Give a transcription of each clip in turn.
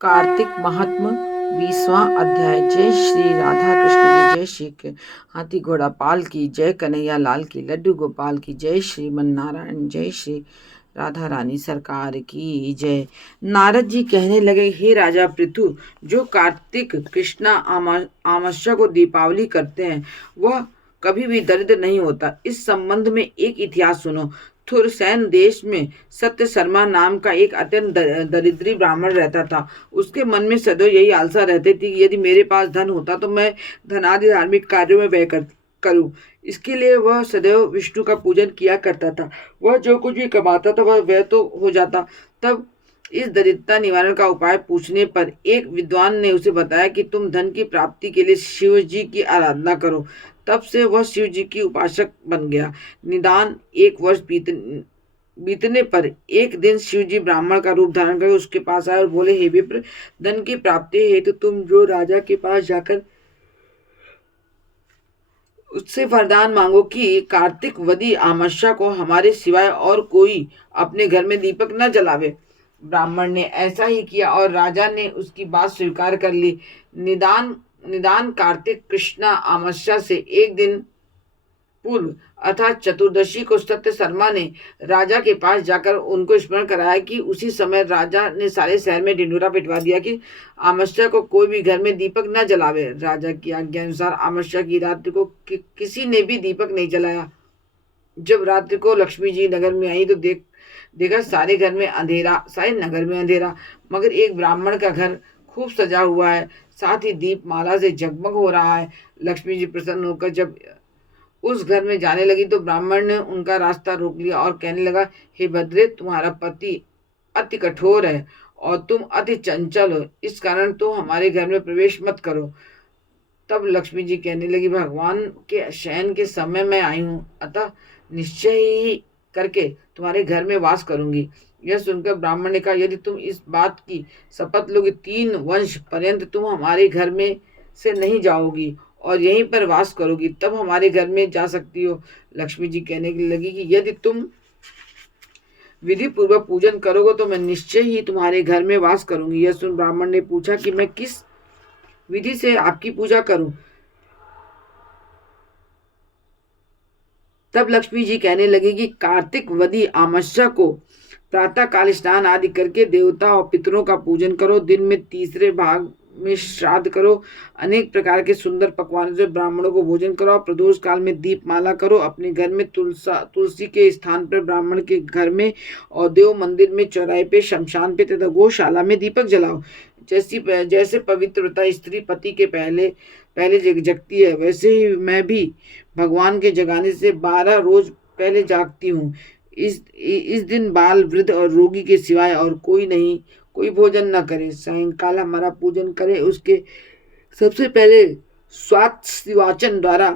कार्तिक महात्म 20वां अध्याय। जय श्री राधा कृष्ण की जय, श्री हाथी घोड़ा पाल की जय, कन्हैया लाल की, लड्डू गोपाल की जय, श्रीमन नारायण जय, श्री राधा रानी सरकार की जय। नारद जी कहने लगे, हे राजा पृथु, जो कार्तिक कृष्णा अमावस्या को दीपावली करते हैं वह कभी भी दरिद्र नहीं होता। इस संबंध में एक इतिहास सुनो। थुरसैन देश में सत्य शर्मा नाम का एक अत्यंत दरिद्री ब्राह्मण रहता था। उसके मन में सदैव यही आलसा रहती थी कि यदि मेरे पास धन होता तो मैं धनादि धार्मिक कार्यों में व्यय करूं। इसके लिए वह सदैव विष्णु का पूजन किया करता था। वह जो कुछ भी कमाता था वह व्यय तो हो जाता। तब इस दरिद्रता निवारण का उपाय पूछने पर एक विद्वान ने उसे बताया कि तुम धन की प्राप्ति के लिए शिव जी की आराधना करो। तब से वह शिव जी की उपासक बन गया। निदान 1 वर्ष बीतने पर एक दिन शिव जी ब्राह्मण का रूप धारण करके उसके पास आए और बोले, हे विप्र, धन की प्राप्ति हेतु तुम जो राजा के पास जाकर उससे वरदान मांगो कि कार्तिक वदी अमावस्या को हमारे सिवाय और कोई अपने घर में दीपक न जलावे। ब्राह्मण ने ऐसा ही किया और राजा ने उसकी बात स्वीकार कर ली। निदान निदान कार्तिक कृष्णा अमावस्या से एक दिन पूर्व अर्थात चतुर्दशी को सत्य शर्मा ने राजा के पास जाकर उनको स्मरण कराया कि उसी समय राजा ने सारे शहर में ढिंढोरा पिटवा दिया कि अमावस्या को कोई भी घर में दीपक न जलावे। राजा की आज्ञा अनुसार अमावस्या की रात्रि को किसी ने भी दीपक नहीं जलाया। जब रात्रि को लक्ष्मी जी नगर में आई तो देखा सारे घर में अंधेरा, सारे नगर में अंधेरा, मगर एक ब्राह्मण का घर खूब सजा हुआ है, साथ ही दीप माला से जगमग हो रहा है। लक्ष्मी जी प्रसन्न होकर जब उस घर में जाने लगी तो ब्राह्मण ने उनका रास्ता रोक लिया और कहने लगा, हे भद्रे, तुम्हारा पति अति कठोर है और तुम अति चंचल हो, इस कारण तो हमारे घर में प्रवेश मत करो। तब लक्ष्मी जी कहने लगी, भगवान के शयन के समय में आई हूँ, अतः निश्चय ही करके तुम्हारे घर में वास करूंगी। यह सुनकर ब्राह्मण ने कहा, यदि तुम इस बात की शपथ लोगे 3 वंश पर्यंत तुम हमारे घर में से नहीं जाओगी और यहीं पर वास करोगी, तब हमारे घर में जा सकती हो। लक्ष्मी जी कहने लगी कि यदि तुम विधि पूर्वक पूजन करोगे तो मैं निश्चय ही तुम्हारे घर में वास करूंगी। यह सुन ब्राह्मण ने पूछा कि मैं किस विधि से आपकी पूजा करूं। तब लक्ष्मी जी कहने लगी कि कार्तिक वदी अमावस्या को प्रातः काल स्नान आदि करके देवता और पितरों का पूजन करो। दिन में तीसरे भाग में श्राद्ध करो। अनेक प्रकार के सुंदर पकवानों से ब्राह्मणों को भोजन करो। प्रदोष काल में दीप माला करो। अपने घर में तुलसी के स्थान पर, ब्राह्मण के घर में और देव मंदिर में, चौराहे पे, शमशान पे तथा गौशाला में दीपक जलाओ। जैसे पवित्र व्रता स्त्री पति के पहले पहले जगती है, वैसे ही मैं भी भगवान के जगाने से 12 रोज पहले जागती हूँ। इस दिन बाल, वृद्ध और रोगी के सिवाय और कोई भोजन न करे। सायंकाल हमारा पूजन करे। उसके सबसे पहले स्वात्स्तिवाचन द्वारा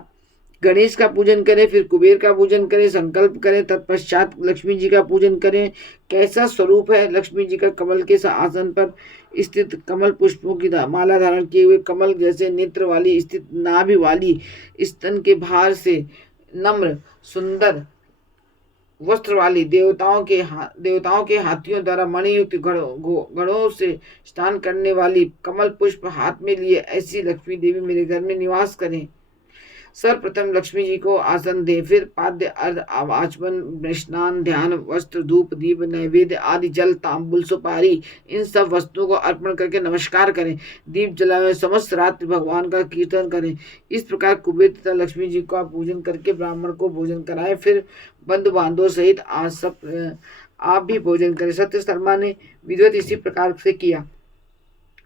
गणेश का पूजन करें, फिर कुबेर का पूजन करें, संकल्प करें, तत्पश्चात लक्ष्मी जी का पूजन करें। कैसा स्वरूप है लक्ष्मी जी का? कमल के आसन पर स्थित, कमल पुष्पों की माला धारण किए हुए, कमल जैसे नेत्र वाली, स्थित नाभि वाली, स्तन के भार से नम्र सुंदर वस्त्र वाली, देवताओं के हाथियों द्वारा मणियुक्त घड़ों से स्नान करने वाली, कमल पुष्प हाथ में लिए ऐसी लक्ष्मी देवी मेरे घर में निवास करें। सर्वप्रथम लक्ष्मी जी को आसन दे, फिर पाद्य, अर्ध, आचमन, स्नान, ध्यान, वस्त्र, धूप, दीप, नैवेद्य आदि, जल, तांबुल, सुपारी, इन सब वस्तुओं को अर्पण करके नमस्कार करें। दीप जलाएं, समस्त रात्रि भगवान का कीर्तन करें। इस प्रकार कुबेर तथा लक्ष्मी जी का पूजन करके ब्राह्मण को भोजन कराएं। फिर बंधु बांधवों सहित आप भी भोजन करें। सत्य शर्मा ने विधिवत इसी प्रकार से किया,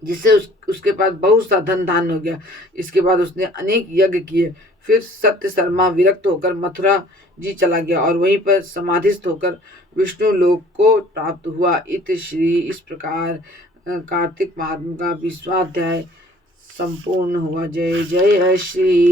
जिससे उसके पास बहुत सा धन धान्य हो गया। इसके बाद उसने अनेक यज्ञ किए। फिर सत्य शर्मा विरक्त होकर मथुरा जी चला गया और वहीं पर समाधिस्थ होकर विष्णु लोक को प्राप्त हुआ। इस प्रकार कार्तिक महात्म का 20वां अध्याय संपूर्ण हुआ। जय जय श्री